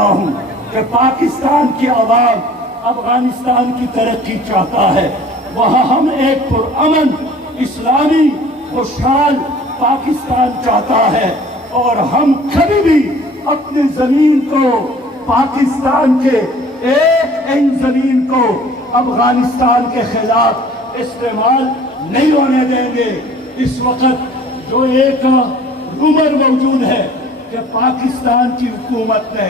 چاہتا ہوں کہ پاکستان کی عوام افغانستان کی ترقی چاہتا ہے، وہاں ہم ایک پرامن اسلامی خوشحال پاکستان چاہتا ہے، اور ہم کبھی بھی اپنی زمین کو، پاکستان کے ایک انچ زمین کو افغانستان کے خلاف استعمال نہیں ہونے دیں گے۔ اس وقت جو ایک رومر موجود ہے کہ پاکستان کی حکومت نے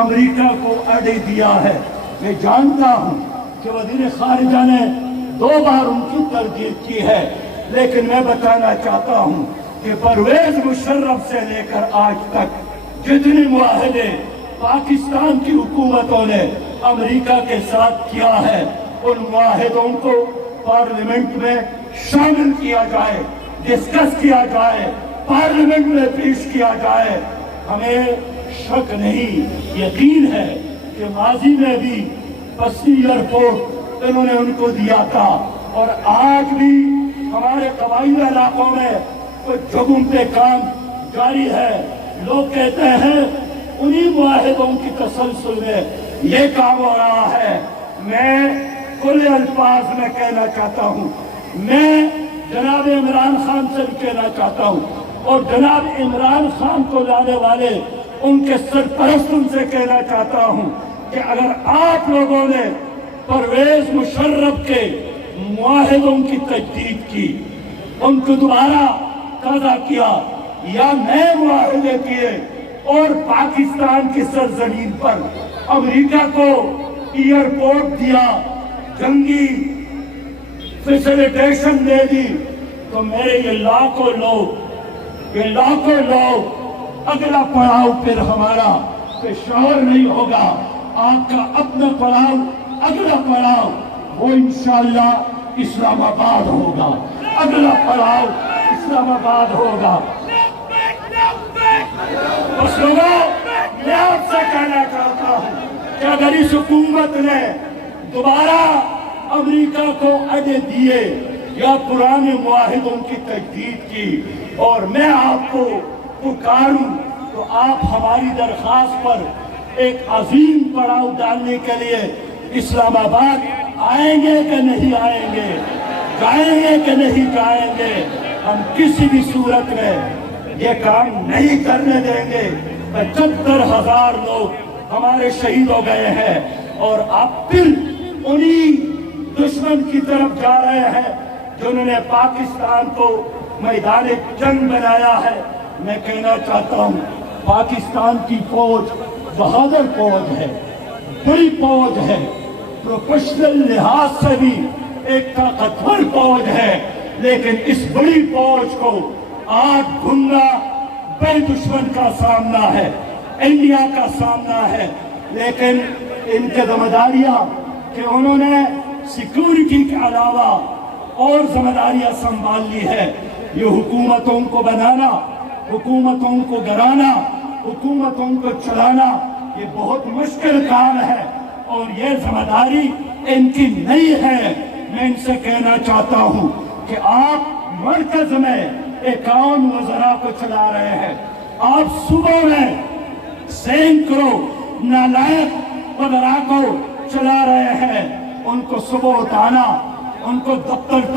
امریکہ کو اڑے دیا ہے، میں جانتا ہوں کہ وزیر خارجہ نے 2 بار ان کی تردید کی ہے، لیکن میں بتانا چاہتا ہوں کہ پرویز مشرف سے لے کر آج تک جتنے معاہدے پاکستان کی حکومتوں نے امریکہ کے ساتھ کیا ہے، ان معاہدوں کو پارلیمنٹ میں شامل کیا جائے، ڈسکس کیا جائے، پارلیمنٹ میں پیش کیا جائے۔ ہمیں شک نہیں، یقین ہے کہ ماضی میں بھی بستی ایئرپورٹ انہوں نے ان کو دیا تھا، اور آج بھی ہمارے قبائلی علاقوں میں کچھ جگہوں پہ کام جاری ہے۔ لوگ کہتے ہیں انہی معاہدوں کی تسلسل میں یہ کام ہو رہا ہے۔ میں کل الفاظ میں کہنا چاہتا ہوں، میں جناب عمران خان سے بھی کہنا چاہتا ہوں، اور جناب عمران خان کو لانے والے ان کے سرپرستوں سے کہنا چاہتا ہوں کہ اگر آپ لوگوں نے پرویز مشرف کے معاہدوں کی تجدید کی، ان کو دوبارہ تازہ کیا، یا نئے معاہدے کیے اور پاکستان کی سرزمین پر امریکہ کو ایئرپورٹ دیا، جنگی فیسیلیٹیشن دے دی، تو میرے یہ لاکھوں لوگ اگلا پڑاؤ پھر ہمارا پشاور نہیں ہوگا، آپ کا اپنا پڑاؤ، اگلا پڑاؤ وہ انشاءاللہ اسلام آباد ہوگا، اگلا پڑاؤ اسلام آباد ہوگا۔ بس لوگوں، میں آپ سے کہنا چاہتا ہوں کہ اگر اس حکومت نے دوبارہ امریکہ کو اڈے دیے یا پرانے معاہدوں کی تجدید کی اور میں آپ کو پکاروں، تو آپ ہماری درخواست پر ایک عظیم پڑاؤ ڈالنے کے لیے اسلام آباد آئیں گے کہ نہیں آئیں گے، جائیں گے کہ نہیں جائیں گے؟ ہم کسی بھی صورت میں یہ کام نہیں کرنے دیں گے۔ 75,000 لوگ ہمارے شہید ہو گئے ہیں، اور آپ پھر انہی دشمن کی طرف جا رہے ہیں جنہوں نے پاکستان کو میدان جنگ بنایا ہے۔ میں کہنا چاہتا ہوں پاکستان کی فوج بہادر فوج ہے، بڑی فوج ہے، پروفیشنل لحاظ سے بھی ایک طاقتور فوج ہے، لیکن اس بڑی فوج کو آج گھنگا بڑے دشمن کا سامنا ہے، انڈیا کا سامنا ہے، لیکن ان کی ذمہ داریاں کہ انہوں نے سیکورٹی کے علاوہ اور ذمہ داریاں سنبھال لی ہے، یہ حکومتوں کو بنانا، حکومتوں کو گرانا، حکومتوں کو چلانا، یہ بہت مشکل کام ہے، اور یہ ذمہ داری ان کی نہیں ہے۔ میں ان سے کہنا چاہتا ہوں کہ آپ مرکز میں 51 وزراء کو چلا رہے ہیں، آپ صوبوں میں سینکڑوں نالائق وزراء کو چلا رہے ہیں، ان کو صبح اٹھانا، ان کو دفتر تک